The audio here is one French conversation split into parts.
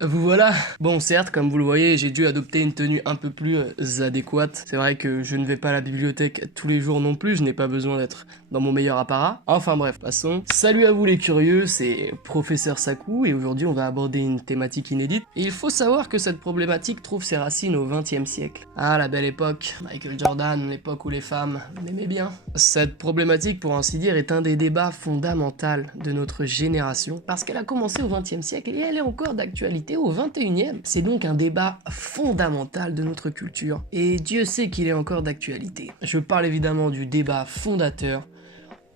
Vous voilà. Bon, certes, comme vous le voyez, j'ai dû adopter une tenue un peu plus adéquate. C'est vrai que je ne vais pas à la bibliothèque tous les jours non plus, je n'ai pas besoin d'être dans mon meilleur apparat. Enfin bref, passons. Salut à vous les curieux, c'est Professeur Saku et aujourd'hui on va aborder une thématique inédite. Et il faut savoir que cette problématique trouve ses racines au XXe siècle. Ah, la belle époque, Michael Jordan, l'époque où les femmes m'aimaient bien. Cette problématique, pour ainsi dire, est un des débats fondamentaux de notre génération parce qu'elle a commencé au XXe siècle et elle est encore d'actualité au XXIe. C'est donc un débat fondamental de notre culture et Dieu sait qu'il est encore d'actualité. Je parle évidemment du débat fondateur.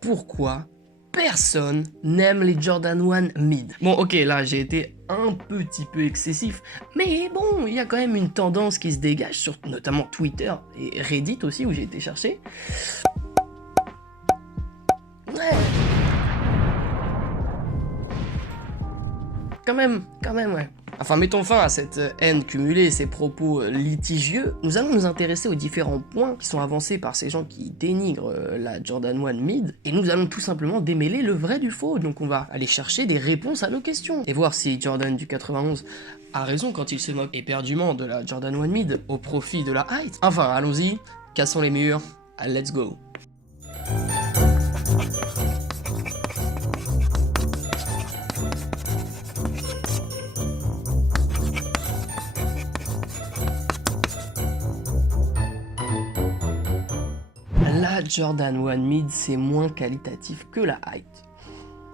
Pourquoi personne n'aime les Jordan 1 Mid? Bon, ok, là j'ai été un petit peu excessif, mais bon, il y a quand même une tendance qui se dégage sur notamment Twitter et Reddit aussi où j'ai été chercher. Ouais. Quand même, ouais. Enfin, mettons fin à cette haine cumulée et ces propos litigieux. Nous allons nous intéresser aux différents points qui sont avancés par ces gens qui dénigrent la Jordan 1 Mid. Et nous allons tout simplement démêler le vrai du faux. Donc on va aller chercher des réponses à nos questions. Et voir si Jordan du 91 a raison quand il se moque éperdument de la Jordan 1 Mid au profit de la height. Enfin, allons-y, cassons les murs, let's go. La Jordan 1 Mid, c'est moins qualitatif que la height.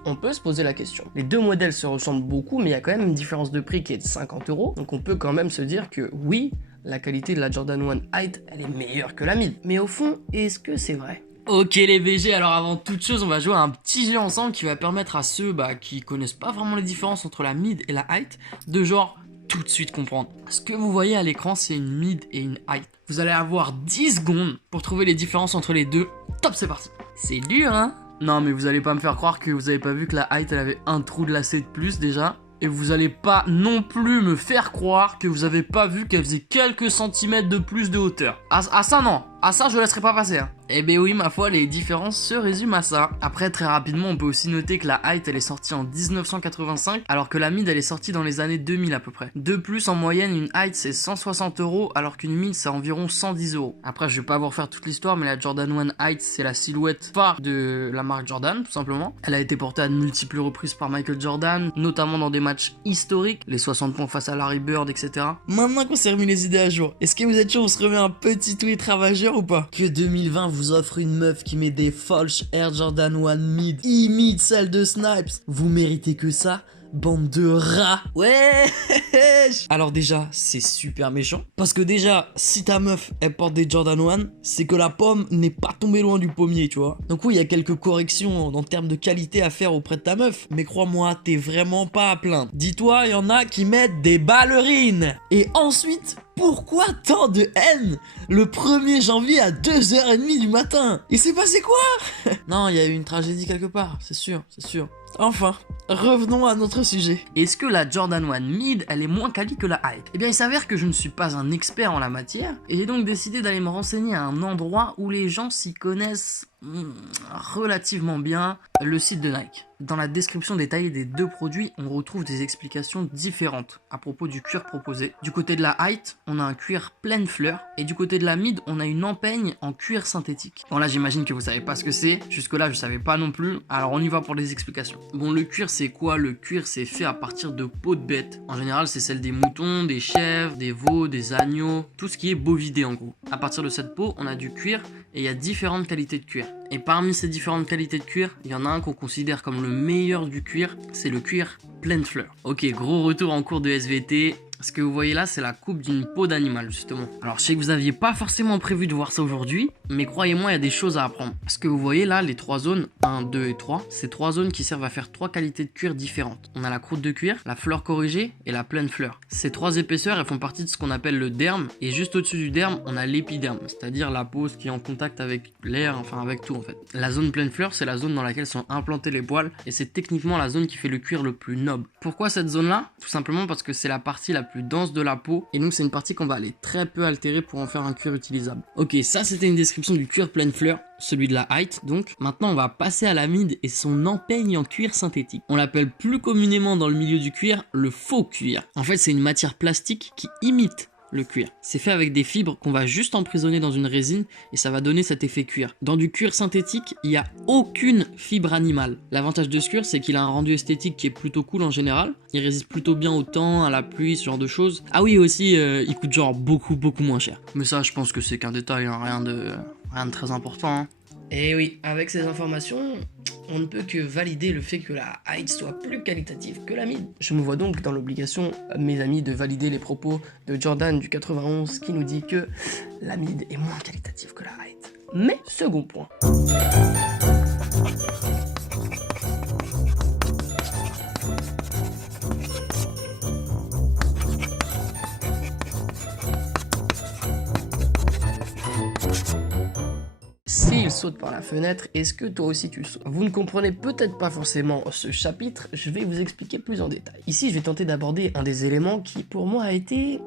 On peut se poser la question. Les deux modèles se ressemblent beaucoup, mais il y a quand même une différence de prix qui est de 50 €. Donc on peut quand même se dire que oui, la qualité de la Jordan 1 Height, elle est meilleure que la Mid. Mais au fond, est-ce que c'est vrai? Ok les VG, alors avant toute chose, on va jouer à un petit jeu ensemble qui va permettre à ceux qui connaissent pas vraiment les différences entre la Mid et la Height de genre tout de suite comprendre. Ce que vous voyez à l'écran, c'est une Mid et une Height. Vous allez avoir 10 secondes pour trouver les différences entre les deux. Top, c'est parti. C'est dur, hein? Non, mais vous allez pas me faire croire que vous avez pas vu que la Height, elle avait un trou de lacet de plus déjà. Et vous allez pas non plus me faire croire que vous avez pas vu qu'elle faisait quelques centimètres de plus de hauteur. Ah ça non, ah ça je laisserai pas passer. Hein. Eh ben oui, ma foi, les différences se résument à ça. Après, très rapidement, on peut aussi noter que la Height, elle est sortie en 1985, alors que la Mid, elle est sortie dans les années 2000 à peu près. De plus, en moyenne, une Height, c'est 160 €, alors qu'une Mid, c'est environ 110 €. Après, je vais pas vous refaire toute l'histoire, mais la Jordan 1 Height, c'est la silhouette phare de la marque Jordan, tout simplement. Elle a été portée à de multiples reprises par Michael Jordan, notamment dans des matchs historiques, les 60 points face à Larry Bird, etc. Maintenant qu'on s'est remis les idées à jour, est-ce que vous êtes chaud, on se remet un petit tweet ravageur ou pas? Que 2020 vous offre une meuf qui met des Falsch Air Jordan 1 Mid, imite celle de Snipes. Vous méritez que ça, bande de rats. Ouais. Alors déjà, c'est super méchant. Parce que déjà, si ta meuf, elle porte des Jordan 1, c'est que la pomme n'est pas tombée loin du pommier, tu vois. Donc oui, il y a quelques corrections en termes de qualité à faire auprès de ta meuf. Mais crois-moi, t'es vraiment pas à plaindre. Dis-toi, il y en a qui mettent des ballerines. Et ensuite... pourquoi tant de haine le 1er janvier à 2h30 du matin? Il s'est passé quoi? Non, il y a eu une tragédie quelque part, c'est sûr, c'est sûr. Enfin, revenons à notre sujet. Est-ce que la Jordan 1 Mid, elle est moins quali que la Height? Eh bien, il s'avère que je ne suis pas un expert en la matière, et j'ai donc décidé d'aller me renseigner à un endroit où les gens s'y connaissent relativement bien, le site de Nike. Dans la description détaillée des deux produits, on retrouve des explications différentes à propos du cuir proposé. Du côté de la Height, on a un cuir pleine fleur, et du côté de la Mid, on a une empeigne en cuir synthétique. Bon là, j'imagine que vous savez pas ce que c'est, jusque là je savais pas non plus, alors on y va pour les explications. Bon, le cuir c'est quoi? Le cuir c'est fait à partir de peau de bête. En général, c'est celle des moutons, des chèvres, des veaux, des agneaux, tout ce qui est bovidé en gros. À partir de cette peau, on a du cuir, et il y a différentes qualités de cuir. Et parmi ces différentes qualités de cuir, il y en a un qu'on considère comme le meilleur du cuir, c'est le cuir pleine fleur. Ok, gros retour en cours de SVT. Ce que vous voyez là, c'est la coupe d'une peau d'animal, justement. Alors, je sais que vous aviez pas forcément prévu de voir ça aujourd'hui, mais croyez-moi, il y a des choses à apprendre. Ce que vous voyez là, les trois zones, 1, 2 et 3, c'est trois zones qui servent à faire trois qualités de cuir différentes. On a la croûte de cuir, la fleur corrigée et la pleine fleur. Ces trois épaisseurs, elles font partie de ce qu'on appelle le derme, et juste au-dessus du derme, on a l'épiderme, c'est-à-dire la peau qui est en contact avec l'air, enfin avec tout en fait. La zone pleine fleur, c'est la zone dans laquelle sont implantés les poils, et c'est techniquement la zone qui fait le cuir le plus noble. Pourquoi cette zone-là? Tout simplement parce que c'est la partie la plus dense de la peau, et donc c'est une partie qu'on va aller très peu altérer pour en faire un cuir utilisable. Ok, ça c'était une description du cuir pleine fleur, celui de la Height donc. Maintenant on va passer à la mid et son empeigne en cuir synthétique. On l'appelle plus communément dans le milieu du cuir le faux cuir. En fait c'est une matière plastique qui imite le cuir. C'est fait avec des fibres qu'on va juste emprisonner dans une résine et ça va donner cet effet cuir. Dans du cuir synthétique, il n'y a aucune fibre animale. L'avantage de ce cuir, c'est qu'il a un rendu esthétique qui est plutôt cool en général. Il résiste plutôt bien au temps, à la pluie, ce genre de choses. Ah oui, aussi, il coûte genre beaucoup moins cher. Mais ça, je pense que c'est qu'un détail, hein, rien de très important. Hein. Et oui, avec ces informations, on ne peut que valider le fait que la Height soit plus qualitative que la mid. Je me vois donc dans l'obligation, mes amis, de valider les propos de Jordan du 91 qui nous dit que la mid est moins qualitative que la Height. Mais, second point. S'il saute par la fenêtre, est-ce que toi aussi tu sautes? Vous ne comprenez peut-être pas forcément ce chapitre, je vais vous expliquer plus en détail. Ici, je vais tenter d'aborder un des éléments qui, pour moi, a été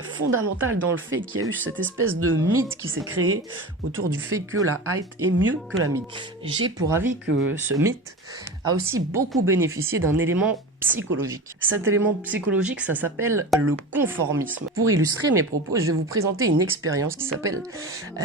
fondamental dans le fait qu'il y a eu cette espèce de mythe qui s'est créé autour du fait que la Height est mieux que la mid. J'ai pour avis que ce mythe a aussi beaucoup bénéficié d'un élément psychologique. Cet élément psychologique, ça s'appelle le conformisme. Pour illustrer mes propos, je vais vous présenter une expérience qui s'appelle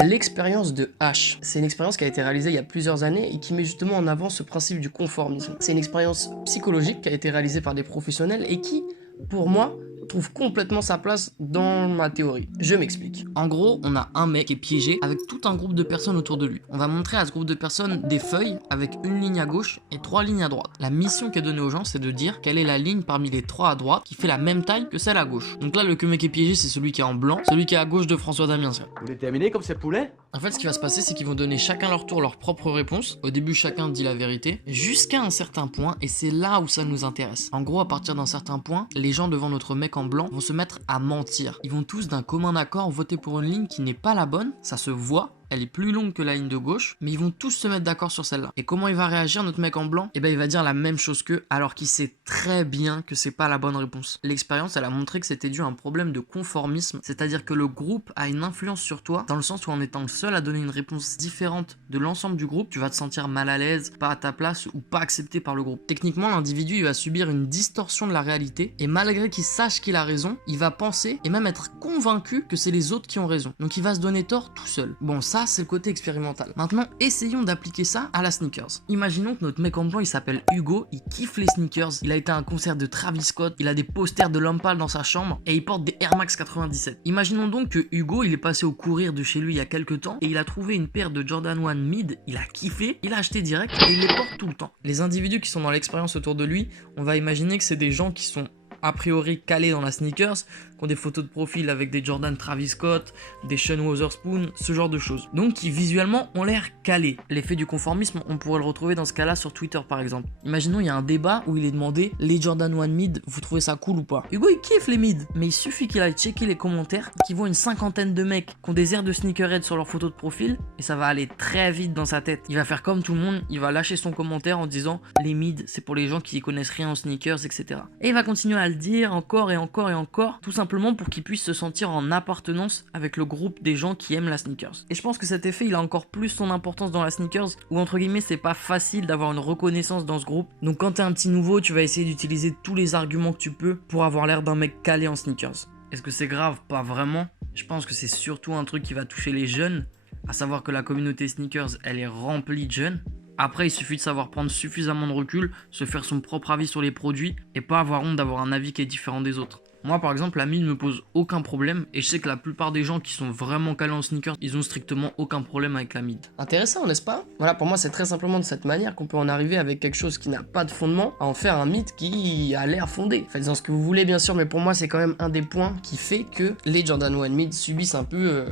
l'expérience de H. C'est une expérience qui a été réalisée il y a plusieurs années et qui met justement en avant ce principe du conformisme. C'est une expérience psychologique qui a été réalisée par des professionnels et qui, pour moi, trouve complètement sa place dans ma théorie. Je m'explique. En gros, on a un mec qui est piégé avec tout un groupe de personnes autour de lui. On va montrer à ce groupe de personnes des feuilles avec une ligne à gauche et 3 lignes à droite. La mission qui est donnée aux gens, c'est de dire quelle est la ligne parmi les 3 à droite qui fait la même taille que celle à gauche. Donc là, le mec qui est piégé, c'est celui qui est en blanc, celui qui est à gauche de François Damiens. Vous les terminez comme ces poulets? En fait, ce qui va se passer, c'est qu'ils vont donner chacun leur tour leur propre réponse. Au début, chacun dit la vérité, jusqu'à un certain point, et c'est là où ça nous intéresse. En gros, à partir d'un certain point, les gens devant notre mec en blanc vont se mettre à mentir. Ils vont tous d'un commun accord voter pour une ligne qui n'est pas la bonne, ça se voit. Elle est plus longue que la ligne de gauche, mais ils vont tous se mettre d'accord sur celle-là. Et comment il va réagir, notre mec en blanc? Eh ben, il va dire la même chose qu'eux, alors qu'il sait très bien que c'est pas la bonne réponse. L'expérience, elle a montré que c'était dû à un problème de conformisme, c'est-à-dire que le groupe a une influence sur toi, dans le sens où en étant le seul à donner une réponse différente de l'ensemble du groupe, tu vas te sentir mal à l'aise, pas à ta place ou pas accepté par le groupe. Techniquement, l'individu, il va subir une distorsion de la réalité, et malgré qu'il sache qu'il a raison, il va penser et même être convaincu que c'est les autres qui ont raison. Donc il va se donner tort tout seul. Bon, ça, c'est le côté expérimental. Maintenant, essayons d'appliquer ça à la sneakers. Imaginons que notre mec en blanc, il s'appelle Hugo, il kiffe les sneakers, il a été à un concert de Travis Scott, il a des posters de Lompal dans sa chambre et il porte des Air Max 97. Imaginons donc que Hugo, il est passé au courir de chez lui il y a quelques temps et il a trouvé une paire de Jordan 1 Mid, il a kiffé, il a acheté direct et il les porte tout le temps. Les individus qui sont dans l'expérience autour de lui, on va imaginer que c'est des gens qui sont a priori calés dans la sneakers, qui ont des photos de profil avec des Jordan Travis Scott, des Sean Wotherspoon, ce genre de choses. Donc qui visuellement ont l'air calés. L'effet du conformisme, on pourrait le retrouver dans ce cas-là sur Twitter par exemple. Imaginons il y a un débat où il est demandé les Jordan 1 Mid, vous trouvez ça cool ou pas? Hugo il kiffe les mid, mais il suffit qu'il aille checker les commentaires, qu'il voit une cinquantaine de mecs qui ont des airs de sneakerhead sur leur photo de profil, et ça va aller très vite dans sa tête. Il va faire comme tout le monde, il va lâcher son commentaire en disant les mid c'est pour les gens qui connaissent rien en sneakers, etc. Et il va continuer à le dire encore et encore et encore, tout simplement pour qu'il puisse se sentir en appartenance avec le groupe des gens qui aiment la sneakers. Et je pense que cet effet il a encore plus son importance dans la sneakers, où entre guillemets c'est pas facile d'avoir une reconnaissance dans ce groupe. Donc quand t'es un petit nouveau, tu vas essayer d'utiliser tous les arguments que tu peux pour avoir l'air d'un mec calé en sneakers. Est-ce que c'est grave? Pas vraiment. Je pense que c'est surtout un truc qui va toucher les jeunes, à savoir que la communauté sneakers elle est remplie de jeunes. Après, il suffit de savoir prendre suffisamment de recul, se faire son propre avis sur les produits et pas avoir honte d'avoir un avis qui est différent des autres. Moi par exemple, la mid ne me pose aucun problème et je sais que la plupart des gens qui sont vraiment calés en sneakers, ils ont strictement aucun problème avec la mid. Intéressant, n'est-ce pas? Voilà, pour moi c'est très simplement de cette manière qu'on peut en arriver avec quelque chose qui n'a pas de fondement à en faire un mythe qui a l'air fondé. Faites-en ce que vous voulez bien sûr, mais pour moi c'est quand même un des points qui fait que les Jordan 1 Mid subissent un peu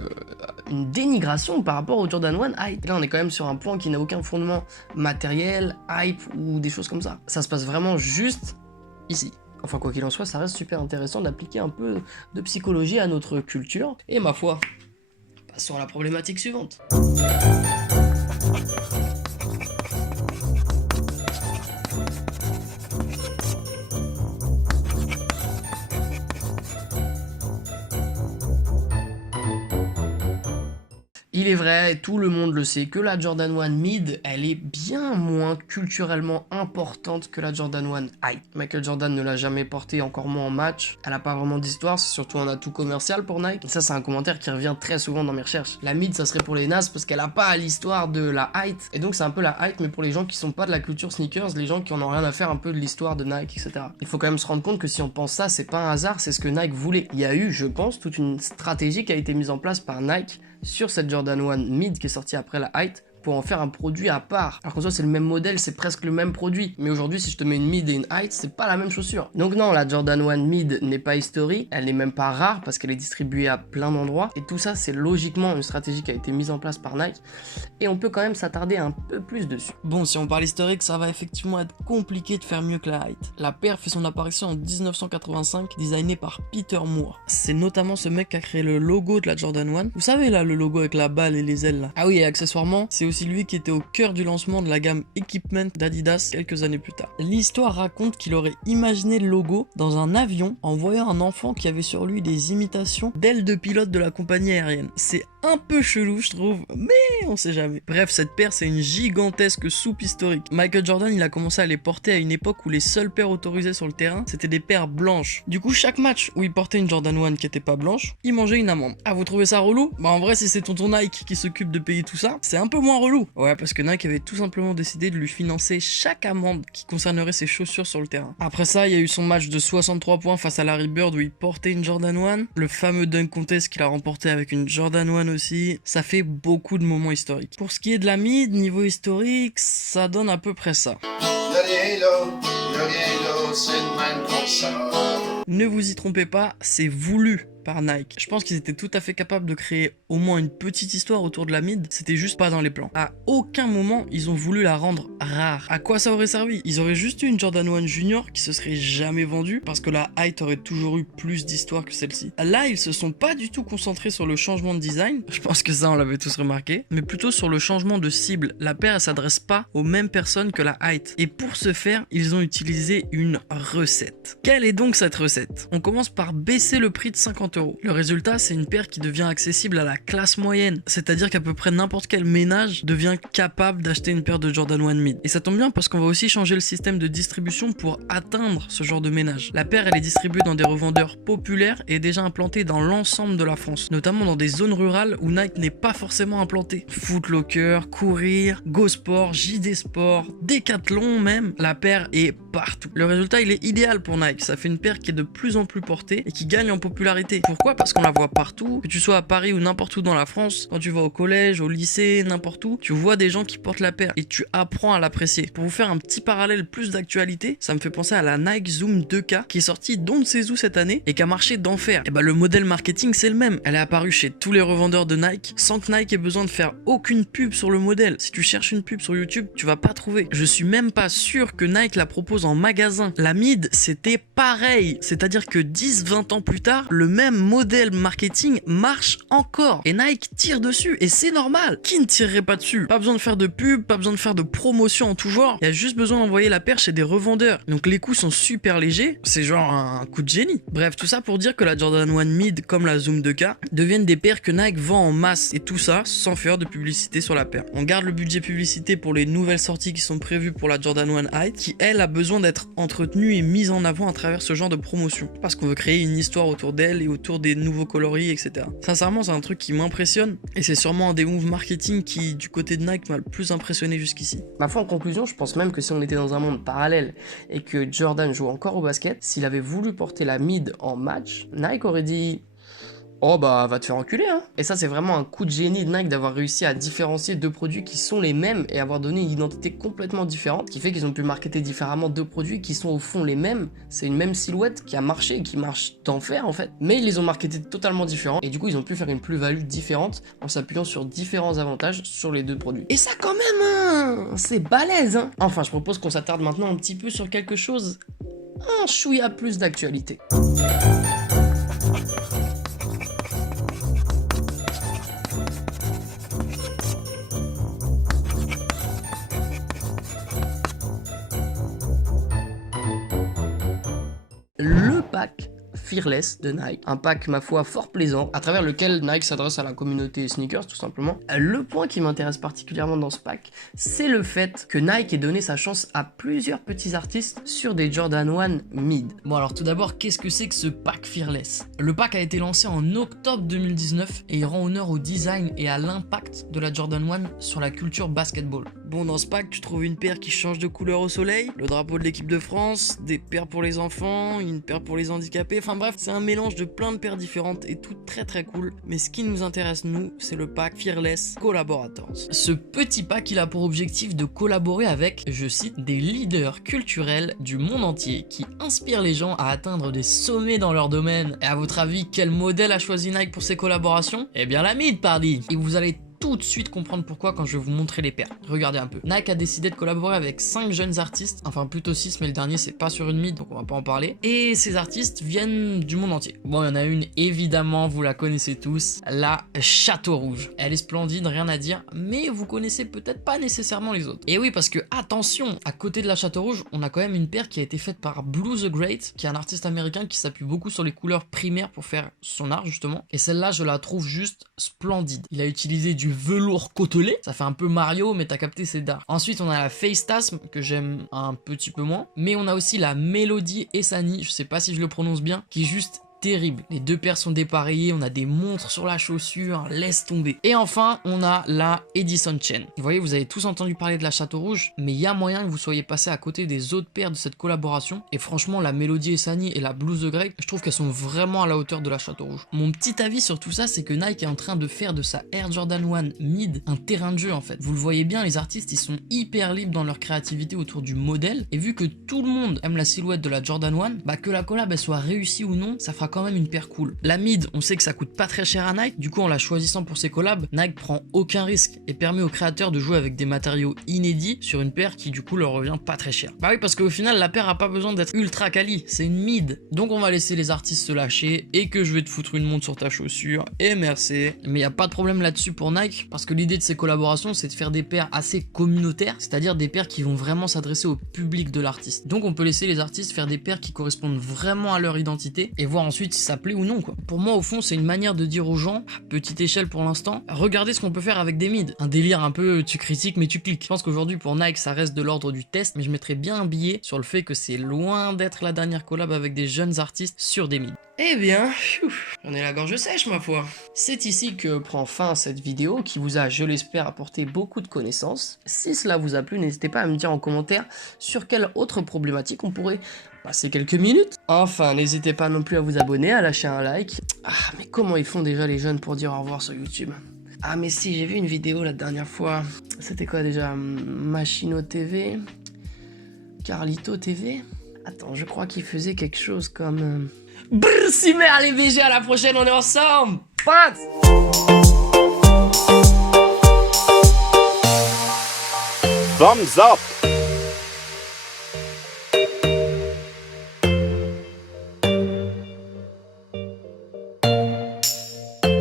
une dénigration par rapport au Jordan 1 Hype. Et là on est quand même sur un point qui n'a aucun fondement matériel, hype ou des choses comme ça. Ça se passe vraiment juste ici. Enfin, quoi qu'il en soit, ça reste super intéressant d'appliquer un peu de psychologie à notre culture. Et ma foi, passons à la problématique suivante. Il est vrai, et tout le monde le sait, que la Jordan 1 Mid, elle est bien moins culturellement importante que la Jordan 1 High. Michael Jordan ne l'a jamais portée, encore moins en match. Elle a pas vraiment d'histoire, c'est surtout un atout commercial pour Nike. Et ça, c'est un commentaire qui revient très souvent dans mes recherches. La Mid, ça serait pour les nazes parce qu'elle a pas l'histoire de la Height. Et donc, c'est un peu la Height, mais pour les gens qui sont pas de la culture sneakers, les gens qui en ont rien à faire un peu de l'histoire de Nike, etc. Il faut quand même se rendre compte que si on pense ça, c'est pas un hasard, c'est ce que Nike voulait. Il y a eu, je pense, toute une stratégie qui a été mise en place par Nike sur cette Jordan 1 Mid qui est sortie après la Height pour en faire un produit à part. Alors qu'en soi c'est le même modèle, c'est presque le même produit. Mais aujourd'hui si je te mets une Mid et une Height, c'est pas la même chaussure. Donc non, la Jordan 1 Mid n'est pas historique, elle n'est même pas rare parce qu'elle est distribuée à plein d'endroits. Et tout ça c'est logiquement une stratégie qui a été mise en place par Nike. Et on peut quand même s'attarder un peu plus dessus. Bon, si on parle historique, ça va effectivement être compliqué de faire mieux que la Height. La paire fait son apparition en 1985, designée par Peter Moore. C'est notamment ce mec qui a créé le logo de la Jordan 1. Vous savez là, le logo avec la balle et les ailes là. Ah oui, et accessoirement, c'est aussi lui qui était au cœur du lancement de la gamme Equipment d'Adidas quelques années plus tard. L'histoire raconte qu'il aurait imaginé le logo dans un avion en voyant un enfant qui avait sur lui des imitations d'ailes de pilote de la compagnie aérienne. C'est un peu chelou je trouve, mais on sait jamais. Bref, cette paire c'est une gigantesque soupe historique. Michael Jordan il a commencé à les porter à une époque où les seules paires autorisées sur le terrain c'était des paires blanches. Du coup chaque match où il portait une Jordan 1 qui était pas blanche, il mangeait une amende. Ah, vous trouvez ça relou? Bah en vrai si c'est tonton Nike qui s'occupe de payer tout ça, c'est un peu moins relou. Ouais, parce que Nike avait tout simplement décidé de lui financer chaque amende qui concernerait ses chaussures sur le terrain. Après ça, il y a eu son match de 63 points face à Larry Bird où il portait une Jordan 1, le fameux dunk contest qu'il a remporté avec une Jordan 1 aussi. Ça fait beaucoup de moments historiques. Pour ce qui est de la mid, niveau historique, ça donne à peu près ça. Ne vous y trompez pas, c'est voulu par Nike. Je pense qu'ils étaient tout à fait capables de créer au moins une petite histoire autour de la mid, c'était juste pas dans les plans. À aucun moment, ils ont voulu la rendre rare. À quoi ça aurait servi? Ils auraient juste eu une Jordan 1 Junior qui se serait jamais vendue parce que la Height aurait toujours eu plus d'histoire que celle-ci. Là, ils se sont pas du tout concentrés sur le changement de design, je pense que ça on l'avait tous remarqué, mais plutôt sur le changement de cible. La paire elle s'adresse pas aux mêmes personnes que la Height. Et pour ce faire, ils ont utilisé une recette. Quelle est donc cette recette? On commence par baisser le prix de 50 €. Le résultat, c'est une paire qui devient accessible à la classe moyenne, c'est-à-dire qu'à peu près n'importe quel ménage devient capable d'acheter une paire de Jordan 1 Mid. Et ça tombe bien parce qu'on va aussi changer le système de distribution pour atteindre ce genre de ménage. La paire, elle est distribuée dans des revendeurs populaires et déjà implantée dans l'ensemble de la France, notamment dans des zones rurales où Nike n'est pas forcément implanté. Foot Locker, Courir, Go Sport, JD Sport, Decathlon même, la paire est partout. Le résultat, il est idéal pour Nike, ça fait une paire qui est de plus en plus portée et qui gagne en popularité. Pourquoi? Parce qu'on la voit partout, que tu sois à Paris ou n'importe où dans la France, quand tu vas au collège, au lycée, n'importe où, tu vois des gens qui portent la paire et tu apprends à l'apprécier. Pour vous faire un petit parallèle plus d'actualité, ça me fait penser à la Nike Zoom 2K qui est sortie d'on ne sait où cette année et qui a marché d'enfer. Et bah le modèle marketing c'est le même, elle est apparue chez tous les revendeurs de Nike sans que Nike ait besoin de faire aucune pub sur le modèle. Si tu cherches une pub sur YouTube, tu vas pas trouver. Je suis même pas sûr que Nike la propose en magasin. La mid c'était pareil, c'est-à-dire que 10-20 ans plus tard, le même modèle marketing marche encore et Nike tire dessus et c'est normal. Qui ne tirerait pas dessus? Pas besoin de faire de pub, pas besoin de faire de promotion en tout genre, il y a juste besoin d'envoyer la paire chez des revendeurs. Donc les coûts sont super légers, c'est genre un coup de génie. Bref, tout ça pour dire que la Jordan 1 Mid comme la Zoom 2K deviennent des paires que Nike vend en masse et tout ça sans faire de publicité sur la paire. On garde le budget publicité pour les nouvelles sorties qui sont prévues pour la Jordan 1 Height qui elle a besoin d'être entretenue et mise en avant à travers ce genre de promotion parce qu'on veut créer une histoire autour d'elle et autour des nouveaux coloris, etc. Sincèrement, c'est un truc qui m'impressionne et c'est sûrement un des moves marketing qui, du côté de Nike, m'a le plus impressionné jusqu'ici. Ma foi, en conclusion, je pense même que si on était dans un monde parallèle et que Jordan joue encore au basket, s'il avait voulu porter la mid en match, Nike aurait dit oh bah va te faire enculer hein. Et ça c'est vraiment un coup de génie de Nike d'avoir réussi à différencier deux produits qui sont les mêmes et avoir donné une identité complètement différente, qui fait qu'ils ont pu marketer différemment deux produits qui sont au fond les mêmes. C'est une même silhouette qui a marché et qui marche d'enfer en fait, mais ils les ont marketés totalement différents et du coup ils ont pu faire une plus-value différente en s'appuyant sur différents avantages sur les deux produits. Et ça quand même hein, c'est balèze hein. Enfin je propose qu'on s'attarde maintenant un petit peu sur quelque chose un chouïa plus d'actualité. Le pack Fearless de Nike, un pack ma foi fort plaisant, à travers lequel Nike s'adresse à la communauté sneakers tout simplement. Le point qui m'intéresse particulièrement dans ce pack, c'est le fait que Nike ait donné sa chance à plusieurs petits artistes sur des Jordan 1 mid. Bon alors tout d'abord, qu'est-ce que c'est que ce pack Fearless? Le pack a été lancé en octobre 2019 et il rend honneur au design et à l'impact de la Jordan 1 sur la culture basketball. Bon, dans ce pack, tu trouves une paire qui change de couleur au soleil, le drapeau de l'équipe de France, des paires pour les enfants, une paire pour les handicapés, enfin bref, c'est un mélange de plein de paires différentes et toutes très très cool. Mais ce qui nous intéresse nous, c'est le pack Fearless Collaborators. Ce petit pack, il a pour objectif de collaborer avec, je cite, des leaders culturels du monde entier qui inspirent les gens à atteindre des sommets dans leur domaine. Et à votre avis, quel modèle a choisi Nike pour ses collaborations? Eh bien la mid, pardi. Et vous allez tout de suite comprendre pourquoi quand je vais vous montrer les paires. Regardez un peu. Nike a décidé de collaborer avec 5 jeunes artistes, enfin plutôt 6, mais le dernier c'est pas sur une mid donc on va pas en parler. Et ces artistes viennent du monde entier. Bon, il y en a une évidemment, vous la connaissez tous, la Château Rouge. Elle est splendide, rien à dire, mais vous connaissez peut-être pas nécessairement les autres. Et oui, parce que attention, à côté de la Château Rouge, on a quand même une paire qui a été faite par Blue the Great, qui est un artiste américain qui s'appuie beaucoup sur les couleurs primaires pour faire son art justement. Et celle-là, je la trouve juste splendide. Il a utilisé du velours côtelé, ça fait un peu Mario mais t'as capté, c'est d'art. Ensuite on a la Facetasm que j'aime un petit peu moins, mais on a aussi la Melody Essani, je sais pas si je le prononce bien, qui est juste terrible. Les deux paires sont dépareillées, on a des montres sur la chaussure, laisse tomber. Et enfin, on a la Edison Chen. Vous voyez, vous avez tous entendu parler de la Château Rouge, mais il y a moyen que vous soyez passé à côté des autres paires de cette collaboration. Et franchement, la Melody Essani et la Blue the Great, je trouve qu'elles sont vraiment à la hauteur de la Château Rouge. Mon petit avis sur tout ça, c'est que Nike est en train de faire de sa Air Jordan 1 mid un terrain de jeu en fait. Vous le voyez bien, les artistes, ils sont hyper libres dans leur créativité autour du modèle. Et vu que tout le monde aime la silhouette de la Jordan 1, bah que la collab elle soit réussie ou non, ça fera quand même une paire cool. La mid, on sait que ça coûte pas très cher à Nike, du coup en la choisissant pour ses collabs, Nike prend aucun risque et permet aux créateurs de jouer avec des matériaux inédits sur une paire qui du coup leur revient pas très cher. Bah oui, parce qu'au final la paire a pas besoin d'être ultra quali, c'est une mid. Donc on va laisser les artistes se lâcher et que je vais te foutre une montre sur ta chaussure et merci. Mais y a pas de problème là-dessus pour Nike parce que l'idée de ces collaborations c'est de faire des paires assez communautaires, c'est-à-dire des paires qui vont vraiment s'adresser au public de l'artiste. Donc on peut laisser les artistes faire des paires qui correspondent vraiment à leur identité et voir ensuite si ça plaît ou non quoi. Pour moi au fond c'est une manière de dire aux gens, à petite échelle pour l'instant, regardez ce qu'on peut faire avec des mids. Un délire un peu tu critiques mais tu cliques. Je pense qu'aujourd'hui pour Nike ça reste de l'ordre du test, mais je mettrais bien un billet sur le fait que c'est loin d'être la dernière collab avec des jeunes artistes sur des mids. Eh bien, j'en ai la gorge sèche ma foi. C'est ici que prend fin cette vidéo qui vous a, je l'espère, apporté beaucoup de connaissances. Si cela vous a plu, n'hésitez pas à me dire en commentaire sur quelle autre problématique on pourrait passer quelques minutes. Enfin, n'hésitez pas non plus à vous abonner, à lâcher un like. Ah, mais comment ils font déjà les jeunes pour dire au revoir sur YouTube? Ah mais si, j'ai vu une vidéo la dernière fois. C'était quoi déjà? Machino TV? Carlito TV? Attends, je crois qu'il faisait quelque chose comme... Brrr, si mais allez BG, à la prochaine, on est ensemble. Pat. Thumbs up.